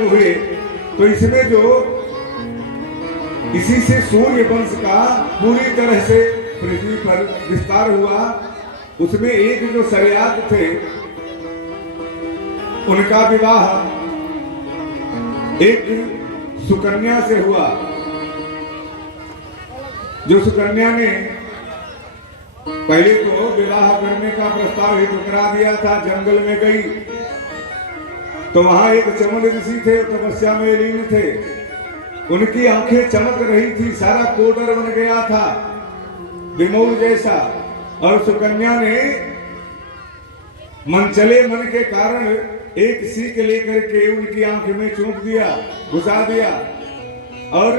हुए तो इसमें जो इसी से सूर्य वंश का पूरी तरह से पृथ्वी पर विस्तार हुआ। उसमें एक जो सरयात थे उनका विवाह एक सुकन्या से हुआ। जो सुकन्या ने पहले तो विवाह करने का प्रस्ताव ही ठुकरा दिया था, जंगल में गई तो वहां एक चमन ऋषि थे, तपस्या में लीन थे। उनकी आंखें चमक रही थी, सारा कोडर बन गया था विमोल जैसा। और सुकन्या ने मनचले मन के कारण एक सीख लेकर के उनकी आंख में चूक दिया, घुसा दिया। और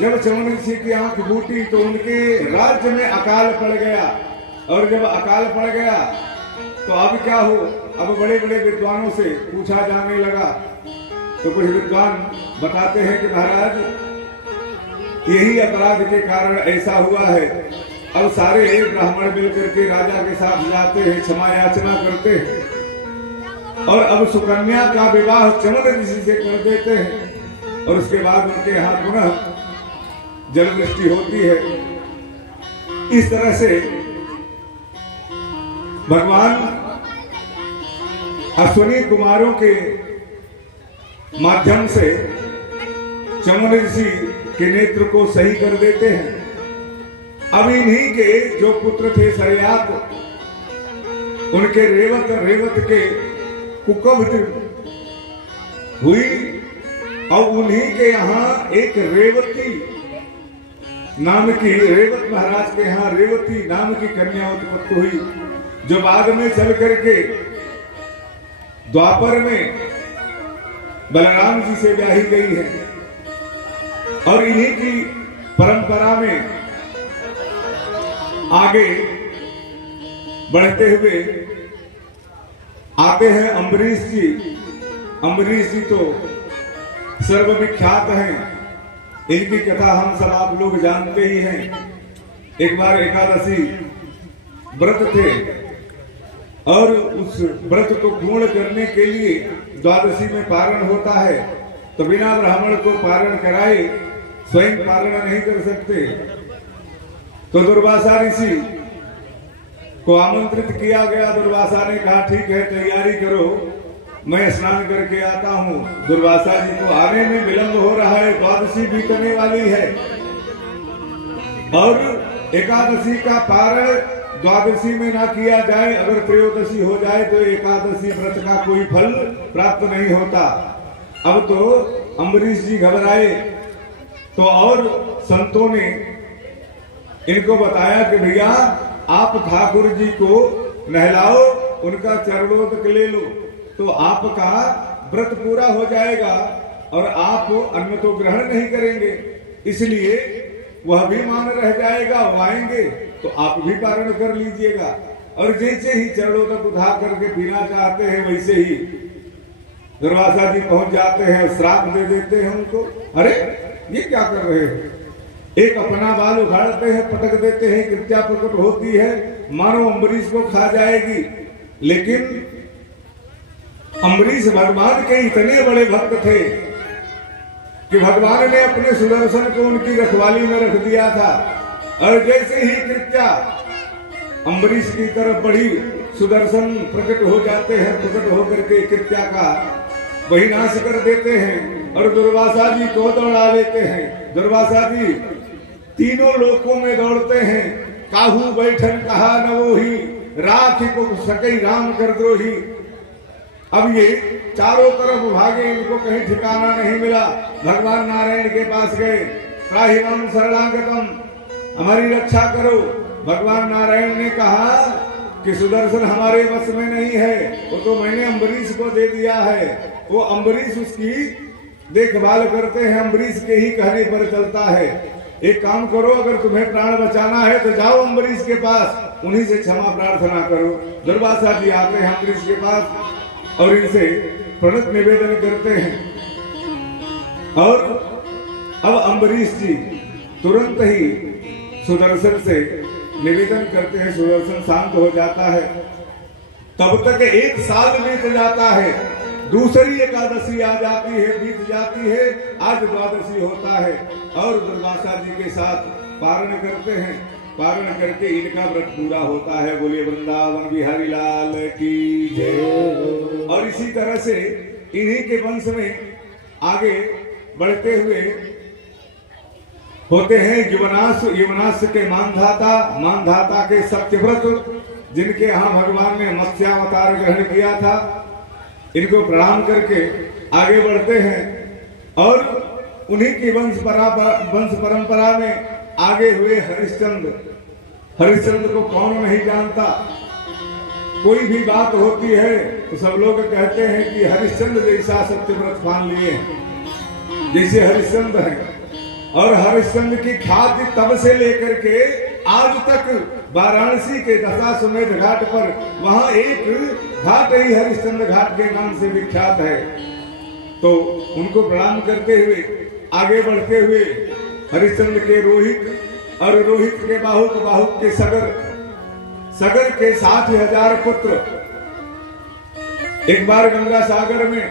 जब चमन ऋषि की आंख फूटी तो उनके राज्य में अकाल पड़ गया। और जब अकाल पड़ गया तो अब क्या हो, अब बड़े बड़े विद्वानों से पूछा जाने लगा। तो कुछ विद्वान बताते हैं कि महाराज यही अपराध के कारण ऐसा हुआ है। अब सारे ब्राह्मण मिलकर के राजा के साथ जाते हैं, क्षमा याचना करते हैं और अब सुकन्या का विवाह चमन ऋषि से कर देते हैं। और उसके बाद उनके यहाँ पुनः जल वृष्टि होती है। इस तरह से भगवान अश्विनी कुमारों के माध्यम से चमन ऋषि के नेत्र को सही कर देते हैं। अब इन्हीं के जो पुत्र थे सरयात, उनके रेवत के कुकब्ध हुई और उन्हीं के यहाँ एक रेवती नाम की, रेवत महाराज के यहाँ रेवती नाम की कन्या उत्पत्ति हुई, जो बाद में चल करके द्वापर में बलराम जी से ब्याही गई है। और इन्हीं की परंपरा में आगे बढ़ते हुए आते हैं अम्बरीश जी। अम्बरीश जी तो सर्वविख्यात हैं, इनकी कथा हम सब आप लोग जानते ही हैं। एक बार एकादशी व्रत थे और उस व्रत को पूर्ण करने के लिए द्वादशी में पारण होता है, तो बिना ब्राह्मण को पारण कराए स्वयं पारण नहीं कर सकते। तो दुर्वासा ऋषि को आमंत्रित किया गया। दुर्वासा ने कहा ठीक है, तैयारी करो, मैं स्नान करके आता हूँ। दुर्वासा जी को आने में विलंब हो रहा है, द्वादशी बीतने वाली है और एकादशी का पारण द्वादशी में ना किया जाए, अगर त्रयोदशी हो जाए तो एकादशी व्रत का कोई फल प्राप्त नहीं होता। अब तो अम्बरीश जी घबराए तो और संतों ने इनको बताया कि भैया आप ठाकुर जी को नहलाओ, उनका चरणोदक ले लो तो आपका व्रत पूरा हो जाएगा और आप अन्न तो ग्रहण नहीं करेंगे, इसलिए वह भी मान रह जाएगा। वो आएंगे तो आप भी पारण कर लीजिएगा। और जैसे ही चरणोदक उठा करके पीना चाहते हैं वैसे ही दुर्वासा जी पहुंच जाते हैं, श्राप दे देते हैं उनको। अरे ये क्या कर रहे हैं? एक अपना बाल उखाड़ते हैं, पटक देते हैं, कृत्या प्रकट होती है, मानो अम्बरीश को खा जाएगी। लेकिन अम्बरीश भगवान के इतने बड़े भक्त थे कि भगवान ने अपने सुदर्शन को उनकी रखवाली में रख दिया था। और जैसे ही कृत्या अम्बरीश की तरफ बढ़ी, सुदर्शन प्रकट हो जाते हैं, प्रकट होकर के कृत्या का वही नाश कर देते हैं और दुर्वासा जी को दौड़ा लेते हैं। दुर्वासा जी तीनों लोकों में दौड़ते हैं, काहू बैठन कहा न वोही, राखी को सकई राम कर द्रोही। अब ये चारों तरफ भागे, इनको कहीं ठिकाना नहीं मिला। भगवान नारायण के पास गए, त्राहि माम शरणागतम, हमारी रक्षा करो। भगवान नारायण ने कहा कि सुदर्शन हमारे वश में नहीं है, वो तो मैंने अम्बरीश को दे दिया है, वो अम्बरीश उसकी देखभाल करते हैं, अम्बरीश के ही कहने पर चलता है। एक काम करो, अगर तुम्हें प्राण बचाना है तो जाओ अम्बरीश के पास, उन्हीं से क्षमा प्रार्थना करो। दुर्वासा जी आते हैं अम्बरीश के पास और इनसे प्रणत निवेदन करते हैं। और अब अम्बरीश जी तुरंत ही सुदर्शन से निवेदन करते हैं, सुदर्शन शांत हो जाता है। तब तक 1 साल बीत जाता है दूसरी एकादशी आ जाती है, बीत जाती है, आज द्वादशी होता है और दुर्वासा जी के साथ पारण करते हैं। पारण करके इनका व्रत पूरा होता है। बोलिए वृंदावन बिहारी लाल की जय। और इसी तरह से इन्हीं के वंश में आगे बढ़ते हुए होते हैं युवनाश के मानधाता के सत्यव्रत, जिनके यहाँ भगवान ने मत्स्यावतार ग्रहण किया था। इनको प्रणाम करके आगे बढ़ते हैं और उन्हीं की वंश परंपरा में आगे हुए हरिश्चंद्र को कौन नहीं जानता। कोई भी बात होती है तो सब लोग कहते हैं कि हरिश्चंद्र जैसा सत्यव्रत मान लिए हैं, जैसे हरिश्चंद्र हैं। और हरिश्चंद्र की ख्याति तब से लेकर के आज तक वाराणसी के दशाश्वमेध घाट पर, वहां एक घाट ही हरिश्चंद्र घाट के नाम से विख्यात है। तो उनको प्रणाम करते हुए आगे बढ़ते हुए हरिश्चंद्र के रोहित और रोहित के बाहुक के सगर के 60,000 पुत्र एक बार गंगा सागर में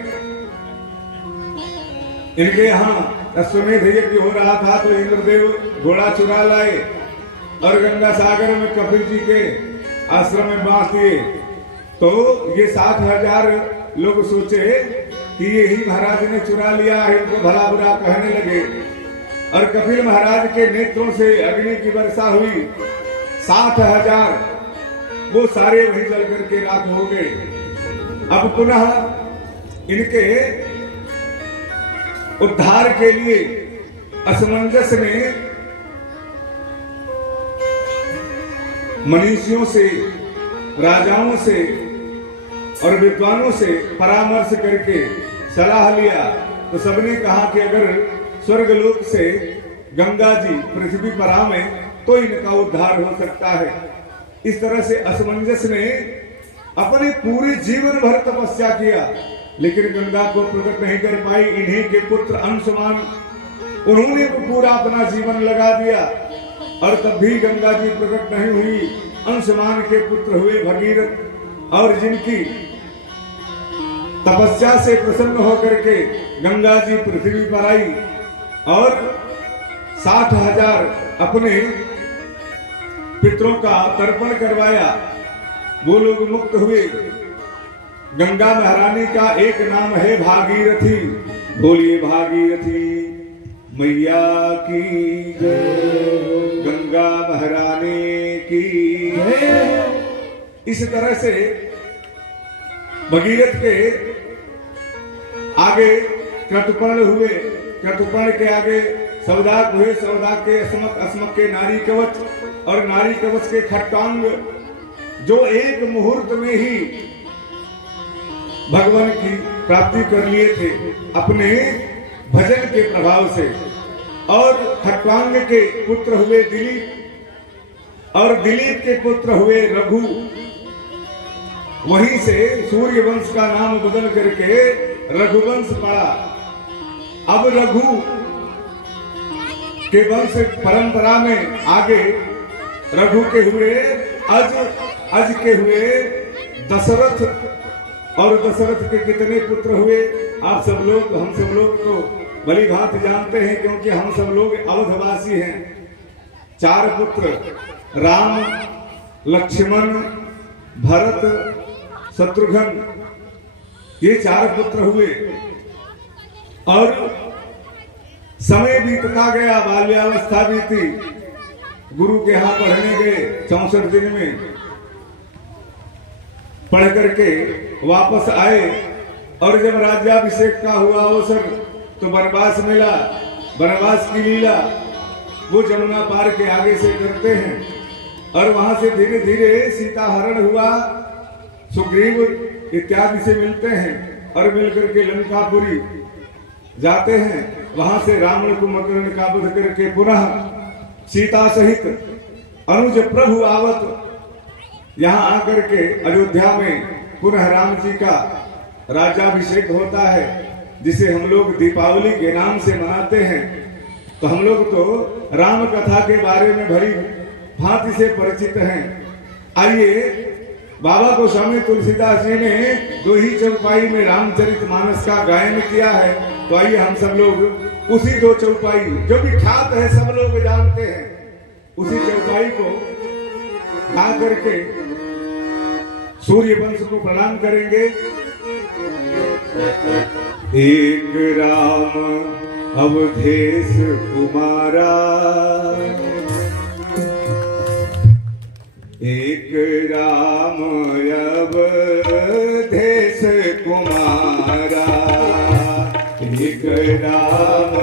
इनके यहाँ अश्वमेध यज्ञ हो रहा था। तो इंद्रदेव घोड़ा चुरा लाए और गंगा सागर में कपिल जी के आश्रम में बांध दिए। तो ये 60,000 लोग सोचे कि यही महाराज ने चुरा लिया है, इनको भला बुरा कहने लगे। और कपिल महाराज के नेत्रों से अग्नि की वर्षा हुई। 60,000 वो सारे वहीं जल करके राख हो गए। अब पुनः इनके उद्धार के लिए असमंजस में मनीषियों से, राजाओं से और विद्वानों से परामर्श करके सलाह लिया। तो सबने कहा कि अगर स्वर्गलोक से गंगा जी पृथ्वी पर आवे तो इनका उद्धार हो सकता है। इस तरह से असमंजस ने अपने पूरे जीवन भर तपस्या किया, लेकिन गंगा को प्रकट नहीं कर पाई। इन्हीं के पुत्र अंशुमान, उन्होंने पूरा अपना जीवन लगा दिया और तब भी गंगा जी प्रकट नहीं हुई। अंशुमान के पुत्र हुए भगीरथ, और जिनकी तपस्या से प्रसन्न होकर के गंगा जी पृथ्वी पर आई और 60,000 अपने पितरों का तर्पण करवाया। वो लोग मुक्त हुए। गंगा महारानी का एक नाम है भागीरथी। बोलिए भागीरथी मैया की जय, गंगा महारानी की जय। इस तरह से भगीरथ के आगे क्रतुपर्ण हुए, क्रतुपर्ण के आगे सौदाक हुए, सौदाक के अस्मक के नारी कवच, और नारी कवच के खट्टांग, जो एक मुहूर्त में ही भगवान की प्राप्ति कर लिए थे अपने भजन के प्रभाव से। और खट्टांग के पुत्र हुए दिलीप, और दिलीप के पुत्र हुए रघु। वहीं से सूर्य वंश का नाम बदल करके रघुवंश पड़ा। अब रघु के वंश परंपरा में आगे रघु के हुए अज के हुए दशरथ, और दशरथ के कितने पुत्र हुए आप सब लोग, हम सब लोग तो भली भांति जानते हैं, क्योंकि हम सब लोग अवधवासी हैं। 4 पुत्र राम, लक्ष्मण, भरत, शत्रुघ्न, ये 4 पुत्र हुए। और समय बीतता गया, बाल्यावस्था बीती। गुरु के यहाँ पढ़ने गए, 64 दिन में पढ़ करके वापस आए। और जब राज्याभिषेक का हुआ अवसर तो वनवास मिला। वनवास की लीला वो जमुना पार के आगे से करते हैं, और वहां से धीरे धीरे सीता हरण हुआ। सुग्रीव इत्यादि से मिलते हैं और मिलकर के लंकापुरी जाते हैं। वहां से रावण को मकरण का वध करके पुनः सीता सहित अनुज प्रभु आवत यहाँ आकर के अयोध्या में पुनः राम जी का राज्याभिषेक होता है, जिसे हम लोग दीपावली के नाम से मनाते हैं। तो हम लोग तो राम कथा के बारे में भली भांति से परिचित हैं। आइए बाबा गोस्वामी तुलसीदास जी ने दो ही चौपाई में रामचरितमानस का गायन किया है। तो आइए हम सब लोग उसी दो चौपाई जो विख्यात है, सब लोग जानते हैं, उसी चौपाई को गा करके सूर्य वंश को प्रणाम करेंगे। एक राम अवधेश कुमारा, एक राम अवधेश कुमारा, एक राम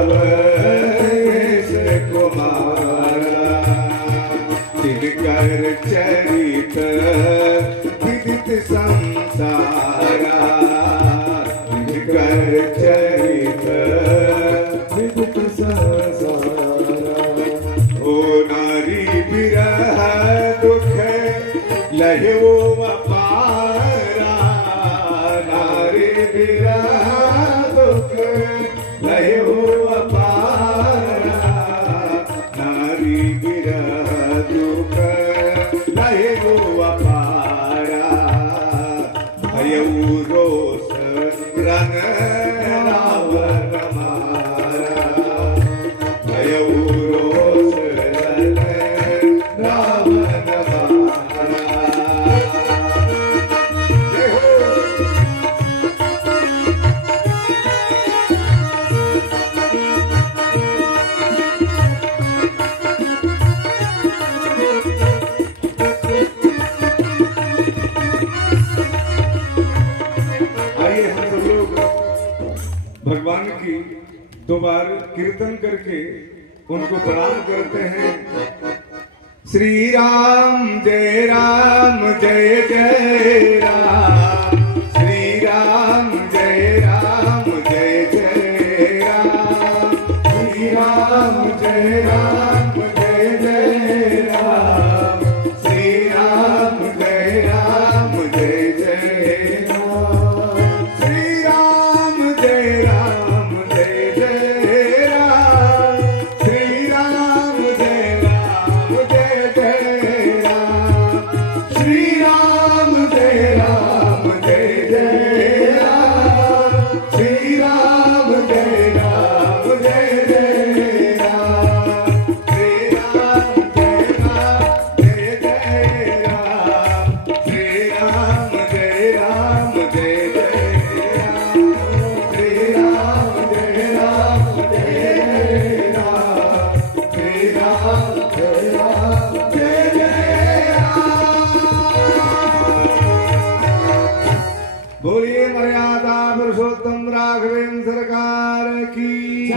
अवधेश कुमारा, तिनकर चरित विदित संसारा, तिनकर चरित विदित संसारा। ओ नारी विरह दुख लहो अपारा, नारी विरह दुख लहो अपारा, नारी विरह दुख लहो अपारा, भयउ रोष रन रावण मारा, भयउ रोष रन रावण मारा। जय हो। आइए हम सब लोग भगवान की दो बार कीर्तन करके उनको प्रणाम करते हैं। श्री राम जय जय राम, श्री राम जय जय राम, श्री राम जय जय राम, श्री राम जय जय राम, श्री राम जय जय राम, श्री राम जय जय राम, श्री राम जय जय राम, श्री राम जय जय राम, श्री राम जय जय राम, श्री राम जय जय राम, श्री राम जय जय राम, श्री राम जय जय राम। बोलिए मर्यादा पुरुषोत्तम राघवेंद्र सरकार की।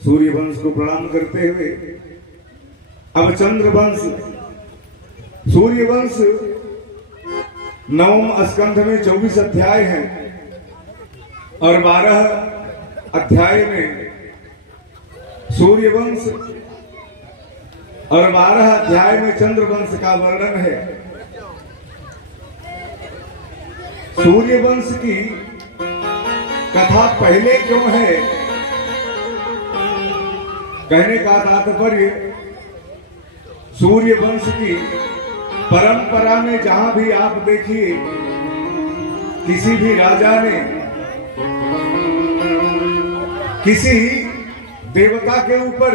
सूर्य वंश को प्रणाम करते हुए अब चंद्र वंश, सूर्य वंश नवम स्कंध में 24 अध्याय हैं और 12 अध्याय में सूर्य वंश और 12 अध्याय में चंद्र वंश का वर्णन है। सूर्य वंश की कथा पहले क्यों है, कहने का तात्पर्य सूर्य वंश की परंपरा में जहां भी आप देखिए, किसी भी राजा ने किसी देवता के ऊपर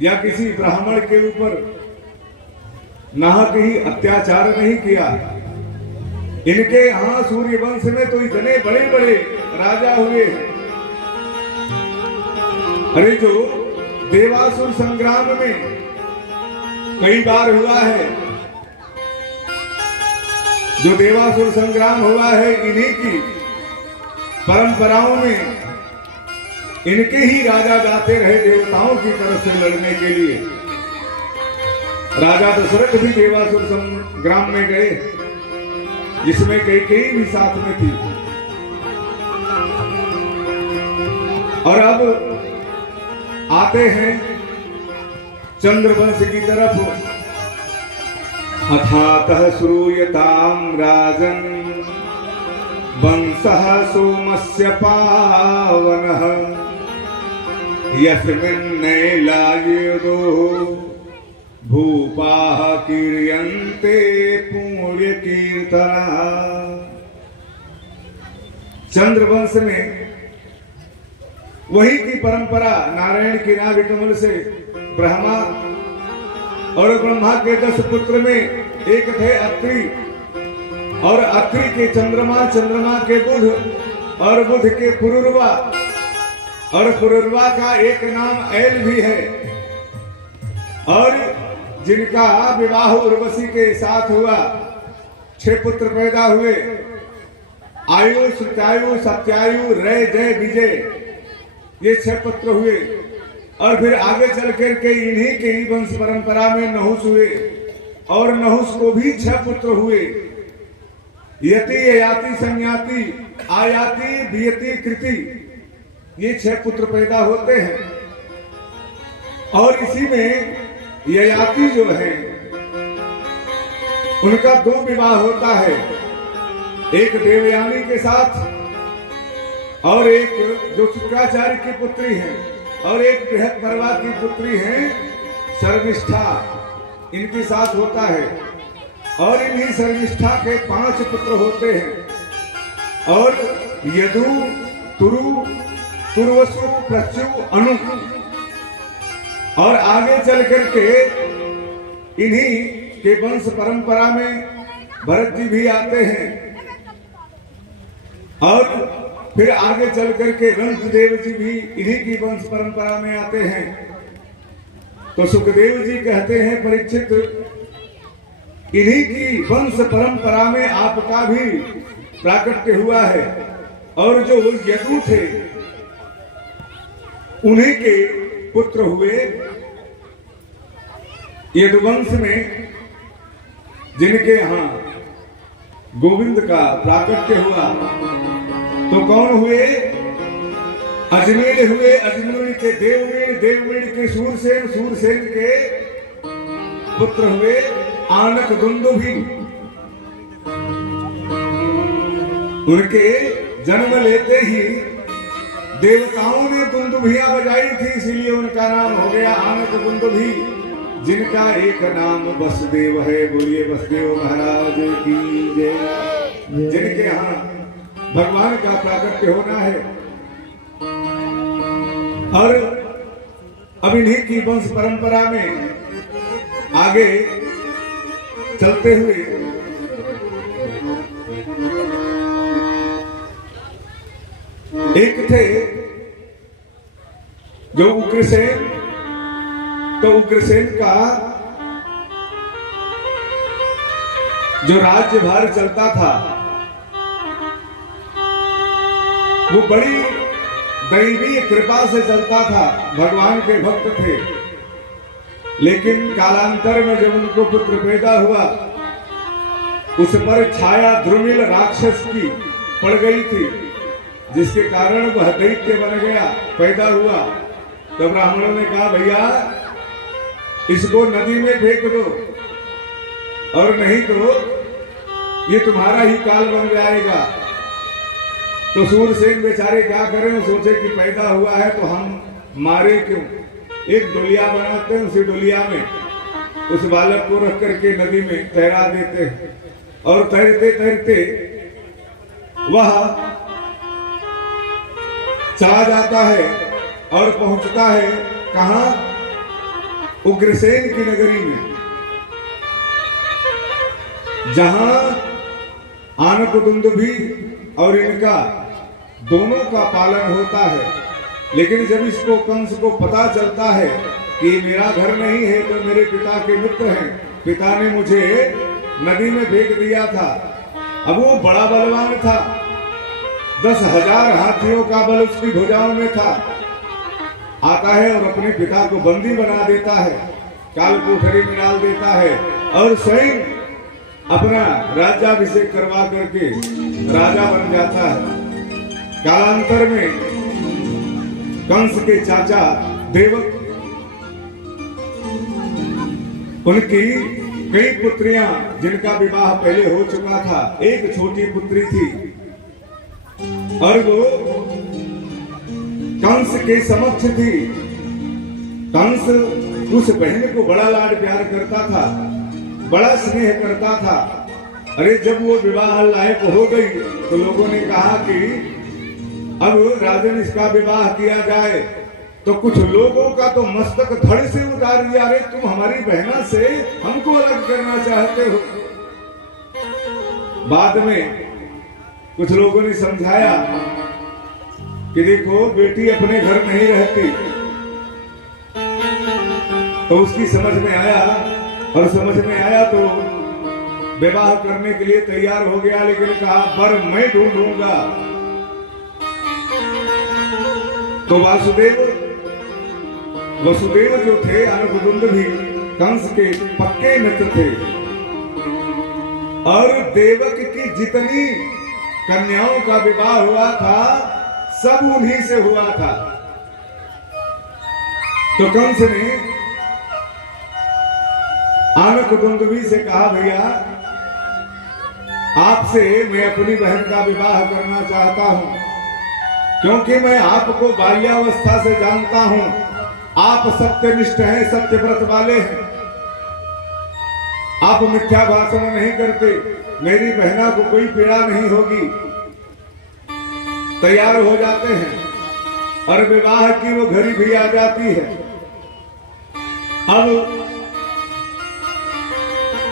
या किसी ब्राह्मण के ऊपर नाहक ही अत्याचार नहीं किया। इनके यहां सूर्य वंश में तो इतने बड़े बड़े राजा हुए। अरे जो देवासुर संग्राम में कई बार हुआ है, जो देवासुर संग्राम हुआ है, इन्हीं की परंपराओं में इनके ही राजा जाते रहे देवताओं की तरफ से लड़ने के लिए। राजा दशरथ भी देवासुर संग्राम में गए, जिसमें कैकेयी भी साथ में थी। और अब आते हैं चंद्रवंश की तरफ। अथातः श्रूयतां राजन् वंशः सोमस्य पावनः, यस्मिन्नैलायुधो भूपाः कीर्यन्ते पुण्य कीर्तना। चंद्रवंश में वही की परंपरा नारायण की नाभि कमल से ब्रह्मा और ब्रह्मा के 10 पुत्र में एक थे अत्रि, और अत्रि के चंद्रमा, चंद्रमा के बुध और बुध के पुरुरवा, और पुरुरवा का एक नाम ऐल भी है। और जिनका विवाह उर्वशी के साथ हुआ 6 पुत्र पैदा हुए, आयु, सुतायु, सत्यायु, रय, जय, विजय, ये 6 पुत्र हुए। और फिर आगे चल करके इन्हीं के ही वंश परंपरा में नहुस हुए, और नहुस को भी 6 पुत्र हुए। यति, ययाति, संयाति, आयाति, वियति, कृति, ये 6 पुत्र पैदा होते हैं। और इसी में ययाति जो है उनका 2 विवाह होता है, एक देवयानी के साथ और एक जो शुक्राचार्य की पुत्री है, और एक बृहद पर्वा की पुत्री है शर्मिष्ठा, इनके साथ होता है। और इन्हीं शर्मिष्ठा के 5 पुत्र होते हैं, और यदु, तुरु, तुर्वसु, प्रचु, अनु। और आगे चल करके इन्हीं के वंश परंपरा में भरत जी भी आते हैं, और फिर आगे चल करके रंगदेव जी भी इन्हीं की वंश परंपरा में आते हैं। तो सुखदेव जी कहते हैं, परीक्षित, इन्हीं की वंश परंपरा में आपका भी प्राकट्य हुआ है। और जो यदु थे उन्हीं के पुत्र हुए यदुवंश में, जिनके यहां गोविंद का प्राकट्य हुआ। तो कौन हुए? अजमेर हुए, अजमेर के देवमेर, देवमेर के सूरसेन, सूरसेन के पुत्र हुए आनक दुंदुभि। उनके जन्म लेते ही देवताओं ने दुंदुभियां बजाई थी, इसीलिए उनका नाम हो गया आनक दुंदुभि, जिनका एक नाम वसुदेव है। बोलिए वसुदेव महाराज की जय। जिनके यहाँ भगवान का प्राकट्य होना है। और अब इन्हीं की वंश परंपरा में आगे चलते हुए एक थे जो उग्रसेन। तो उग्रसेन का जो राज्यभार चलता था वो बड़ी दैवीय कृपा से चलता था, भगवान के भक्त थे। लेकिन कालांतर में जब उनको पुत्र पैदा हुआ, उस पर छाया द्रुमिल राक्षस की पड़ गई थी, जिसके कारण वह दैत्य बन गया, पैदा हुआ। तो ब्राह्मणों ने कहा, भैया इसको नदी में फेंक दो, और नहीं तो ये तुम्हारा ही काल बन जाएगा। तो सूरसेन बेचारे क्या करें, सोचे कि पैदा हुआ है तो हम मारे क्यों, एक डोलिया बनाते हैं, उसी डोलिया में उस बालक को रख करके नदी में तैरा देते हैं। और तैरते तैरते वह चला जाता है और पहुंचता है कहां? उग्रसेन की नगरी में, जहां आनक दुंदुभि और इनका दोनों का पालन होता है। लेकिन जब इसको कंस को पता चलता है कि मेरा घर नहीं है, तो मेरे पिता के मित्र हैं, पिता ने मुझे नदी में फेंक दिया था। अब वो बड़ा बलवान था, 10,000 हाथियों का बल उसकी भुजाओं में था। आता है और अपने पिता को बंदी बना देता है, काल कोठरी में डाल देता है, और स्वयं अपना राज्याभिषेक करवा करके राजा बन जाता है। कालांतर में कंस के चाचा देवक, उनकी कई पुत्रियां, जिनका विवाह पहले हो चुका था, एक छोटी पुत्री थी, और वो कंस के समक्ष थी। कंस उस बहन को बड़ा लाड प्यार करता था, बड़ा स्नेह करता था। अरे जब वो विवाह लायक हो गई तो लोगों ने कहा कि अब राजन इसका विवाह किया जाए। तो कुछ लोगों का तो मस्तक धड़ से उतार दिया, अरे तुम हमारी बहना से हमको अलग करना चाहते हो। बाद में कुछ लोगों ने समझाया कि देखो बेटी अपने घर नहीं रहती, तो उसकी समझ में आया, और समझ में आया तो विवाह करने के लिए तैयार हो गया, लेकिन कहा वर मैं ढूंढूंगा। तो वसुदेव जो थे, अनुकुंद भी कंस के पक्के मित्र थे, और देवक की जितनी कन्याओं का विवाह हुआ था सब उन्हीं से हुआ था। तो कंस ने आनकुंदवी से कहा, भैया आपसे मैं अपनी बहन का विवाह करना चाहता हूं, क्योंकि मैं आपको बाल्यावस्था से जानता हूं, आप सत्यनिष्ठ हैं, सत्यव्रत वाले हैं, आप मिथ्या भाषण नहीं करते, मेरी बहना को कोई पीड़ा नहीं होगी। तैयार हो जाते हैं और विवाह की वो घड़ी भी आ जाती है। अब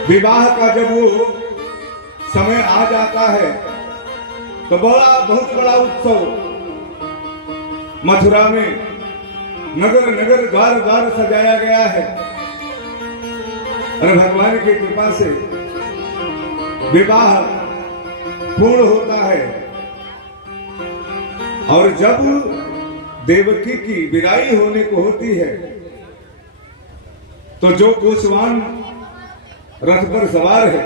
विवाह का जब वो समय आ जाता है तो बहुत बड़ा उत्सव मथुरा में नगर द्वार सजाया गया है, और भगवान की कृपा से विवाह पूर्ण होता है। और जब देवकी की विदाई होने को होती है तो जो कोसवान रथ पर सवार है,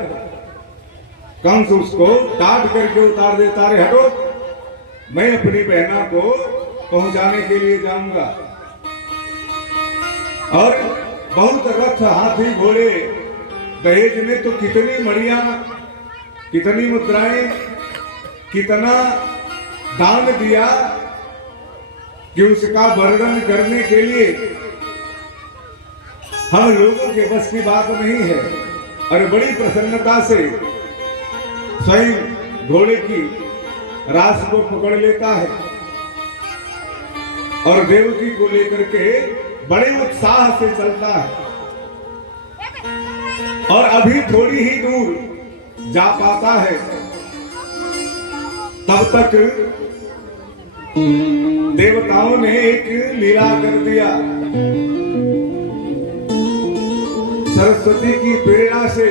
कंस उसको काट करके उतार देता, रे हटो, मैं अपनी बहना को पहुंचाने के लिए जाऊंगा। और बहुत रथ, हाथी, घोड़े, दहेज में तो कितनी मड़ियां, कितनी मुद्राएं, कितना दान दिया कि उसका वर्णन करने के लिए हम लोगों के बस की बात नहीं है। और बड़ी प्रसन्नता से स्वयं घोड़े की रास को पकड़ लेता है और देवकी को लेकर के बड़े उत्साह से चलता है। और अभी थोड़ी ही दूर जा पाता है, तब तक देवताओं ने एक लीला कर दिया। सरस्वती की प्रेरणा से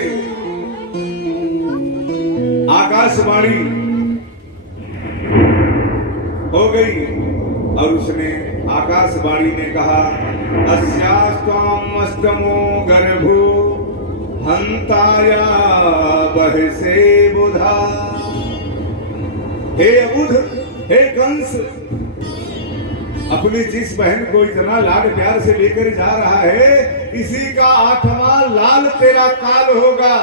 आकाशवाणी हो गई और उसने आकाशवाणी ने कहा, अस्यास्त्वाम अष्टमो गर्भो हंताया बहसे बुधा। हे अबुध, हे कंस, अपनी जिस बहन को इतना लाड प्यार से लेकर जा रहा है, इसी का 8वां लाल तेरा काल होगा।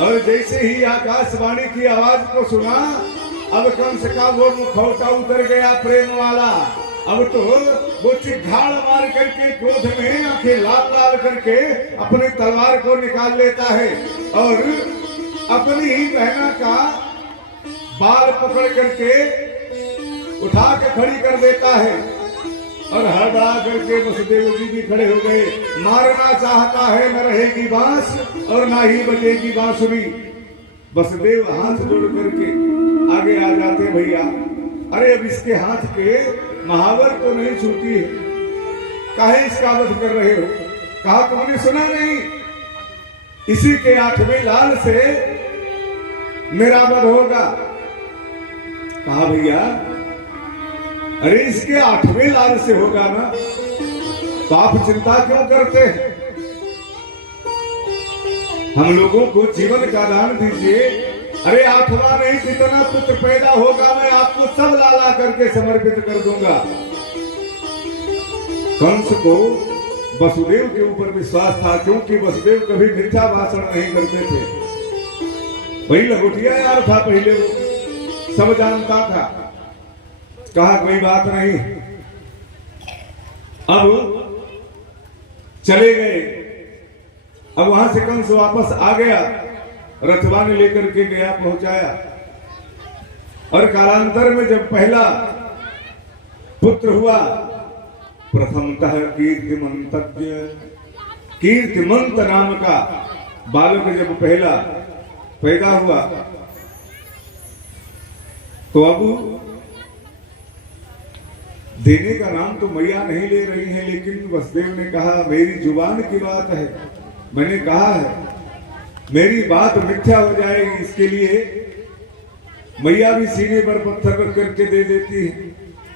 और जैसे ही आकाशवाणी की आवाज को सुना, अब कंस का वो मुखौटा उतर गया प्रेम वाला। अब तो वो चिघाड़ मार करके क्रोध में आंखें लाल लाल करके अपनी तलवार को निकाल लेता है और अपनी ही बहना का बाल पकड़ करके उठा के खड़ी कर देता है। और हड़बड़ा करके वसुदेव जी भी खड़े हो गए। मारना चाहता है, न रहेगी बांस और ना ही बजेगी बांसुरी। वसुदेव हाथ जोड़ करके आगे आ जाते, भैया अरे अब इसके हाथ के महावर तो नहीं छूटी है, काहे इसका वध कर रहे हो? कहा तुमने सुना नहीं, इसी के 8वें लाल से मेरा वध होगा। कहा भैया अरे इसके 8वें लाल से होगा ना, तो आप चिंता क्यों करते हैं? हम लोगों को जीवन का दान दीजिए। अरे 8वां नहीं, जितना पुत्र पैदा होगा मैं आपको सब लाला करके समर्पित कर दूंगा। कंस को वसुदेव के ऊपर विश्वास था, क्योंकि वसुदेव कभी मिथ्या भाषण नहीं करते थे। वही लंगोटिया यार था पहले, वो सब जानता था। कहा कोई बात नहीं। अब चले गए। अब वहां से कंस वापस आ गया, रथवान लेकर के गया, पहुंचाया। और कालांतर में जब पहला पुत्र हुआ, प्रथमतः कीर्तिमंत नाम का बालक जब पहला पैदा हुआ, तो अब देने का नाम तो मैया नहीं ले रही है, लेकिन वसुदेव ने कहा मेरी जुबान की बात है, मैंने कहा है, मेरी बात मिथ्या हो जाएगी, इसके लिए मैया भी सीने पर पत्थर रख करके दे देती है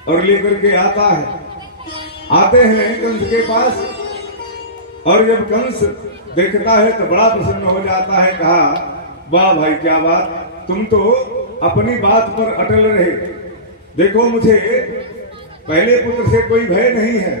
और लेकर के आता है। आते हैं कंस के पास, और जब कंस देखता है तो बड़ा प्रसन्न हो जाता है। कहा वाह भाई क्या बात, तुम तो अपनी बात पर अटल रहे। देखो मुझे पहले पुत्र से कोई भय नहीं है,